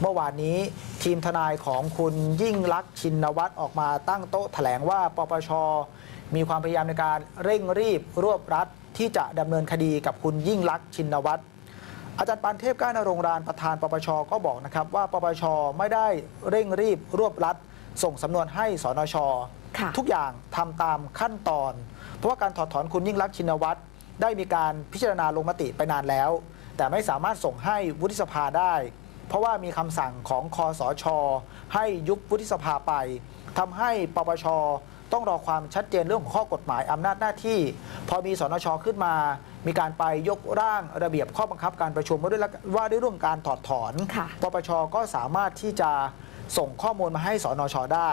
เมื่อวานนี้ทีมทนายของคุณยิ่งลักษณ์ชินวัตรออกมาตั้งโต๊ะแถลงว่าปปช มีความพยายามในการเร่งรีบรวบรัดที่จะดำเนินคดีกับคุณยิ่งลักษณ์ชินวัตรอาจารย์ปานเทพก้านรงรานประธานปปชก็บอกนะครับว่าปปชไม่ได้เร่งรีบรวบรัดส่งสำนวนให้สนชค่ะทุกอย่างทำตามขั้นตอน เพราะว่าการถอดถอนคุณยิ่งรักษณ์ชินวัตรได้มีการพิจารณาลงมติไปนานแล้ว แต่ไม่สามารถส่งให้วุฒิสภาได้ เพราะว่ามีคำสั่งของคอสช ให้ยุบวุฒิสภาไปทำให้ปปชต้องรอความชัดเจนเรื่องของข้อกฎหมายอำนาจหน้าที่ พอมีสนชขึ้นมา มีการไปยกร่างระเบียบข้อบังคับการประชุมว่าด้วยว่าด้วยเรื่องการถอดถอนค่ะปปชก็สามารถที่จะส่งข้อมูลมาให้สนชได้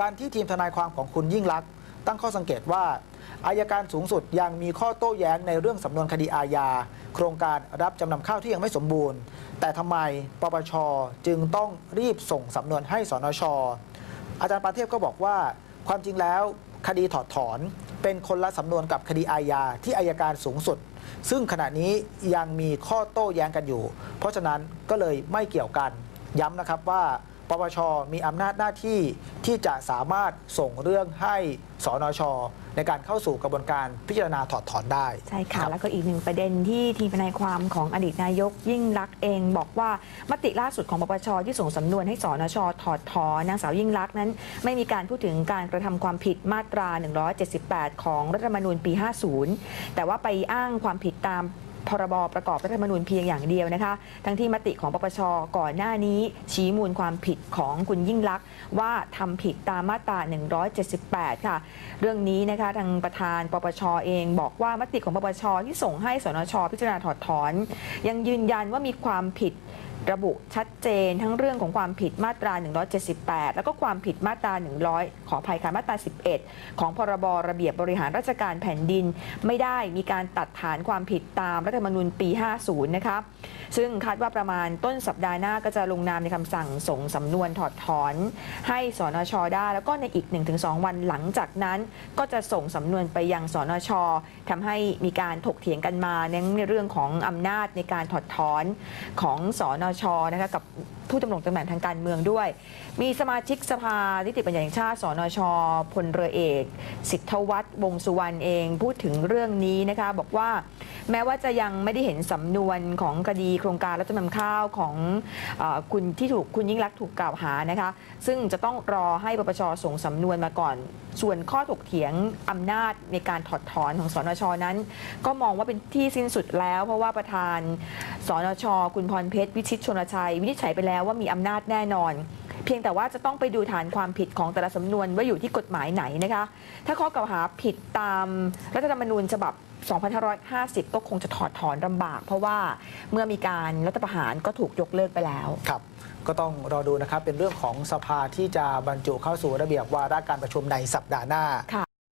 การที่ทีมทนายความของคุณยิ่งลักษณ์ตั้งข้อสังเกตว่า อายการสูงสุดยังมีข้อโต้แย้งในเรื่องสำนวนคดีอาญา โครงการรับจำนำข้าวที่ยังไม่สมบูรณ์ แต่ทำไมปปชจึงต้องรีบส่งสำนวนให้สนชอาจารย์ปาเทพก็บอกว่า ความจริงแล้วคดีถอดถอนเป็นคนละสำนวนกับคดีอาญาที่อายการสูงสุด ซึ่งขณะนี้ยังมีข้อโต้แย้งกันอยู่ เพราะฉะนั้นก็เลยไม่เกี่ยวกันย้ำนะครับว่า ปปชมีอำนาจหน้าที่ที่จะสามารถส่งเรื่องให้สนช ในการเข้าสู่กระบวนการพิจารณาถอดถอนได้ ใช่ค่ะรับแล้วก็อีกหนึ่งประเด็นที่ทีมทนายความของอดีตนายกยิ่งรักษณ์เองบอกว่ามติล่าสุดของปปชที่ส่งสำนวนให้สนช ถอดถอนนางสาวยิ่งรักษณ์นั้น ไม่มีการพูดถึงการกระทำความผิดมาตรา 178 ของรัฐธรรมนูญปี 50 แต่ว่าไปอ้างความผิดตาม พรบประกอบรัฐธรรมนูญเพียงอย่างเดียวนะคะ ทั้งที่มติของปปชก่อนหน้านี้ ชี้มูลความผิดของคุณยิ่งลักษณ์ว่าทำผิดตามมาตรา 178 ค่ะ เรื่องนี้นะคะทางประธานปปชเองบอกว่ามติของปปชที่ส่งให้สนชพิจารณาถอดถอน ยังยืนยันว่ามีความผิด ระบุชัดเจนทั้งเรื่องของความผิดมาตรา 178 แล้วก็ความผิดมาตรา 100 ขออภัยค่ะมาตรา 11 ของพรบระเบียบบริหารราชการแผ่นดิน ไม่ได้มีการตัดฐานความผิดตามรัฐธรรมนูญปี 50 นะคะ ซึ่งคาดว่าประมาณต้นสัปดาห์หน้าก็จะลงนามในคำสั่งส่งสำนวนถอดถอน ให้สนชได้ แล้วก็ในอีก 1-2 วันหลังจากนั้น ก็จะส่งสำนวนไปยังสนชทำให้มีการถกเถียงกันมาในเรื่องของอำนาจในการถอดถอนของสนชนะคะกับ ผู้ดำรงตำแหน่งทางการเมืองด้วย มีสมาชิกสภานิติบัญญัติแห่งชาติสนชพลเรือเอก สิทธวัฒน์วงสุวรรณเองพูดถึงเรื่องนี้นะคะ บอกว่าแม้ว่าจะยังไม่ได้เห็นสำนวนของคดีโครงการรับจำนำข้าวของอคุณที่ถูกคุณยิ่งรักถูกกล่าวหานะคะ ซึ่งจะต้องรอให้ปปชส่งสำนวนมาก่อน ส่วนข้อถกเถียงอำนาจในการถอดถอนของสนชนั้น ก็มองว่าเป็นที่สิ้นสุดแล้ว เพราะว่าประธานสนช คุณพรเพชร วิชิตชนชัย วินิจฉัยไปแล้วว่ามีอำนาจแน่นอน เพียงแต่ว่าจะต้องไปดูฐานความผิดของแต่ละสำนวนว่าอยู่ที่กฎหมายไหนนะคะ ถ้าข้อกล่าวหาผิดตามรัฐธรรมนูญฉบับ 2550 ก็คงจะถอดถอนลำบาก เพราะว่าเมื่อมีการรัฐประหารก็ถูกยกเลิกไปแล้ว ครับก็ต้องรอดูนะครับ เป็นเรื่องของสภาที่จะบรรจุเข้าสู่ระเบียบวาระการประชุมในสัปดาห์หน้าค่ะ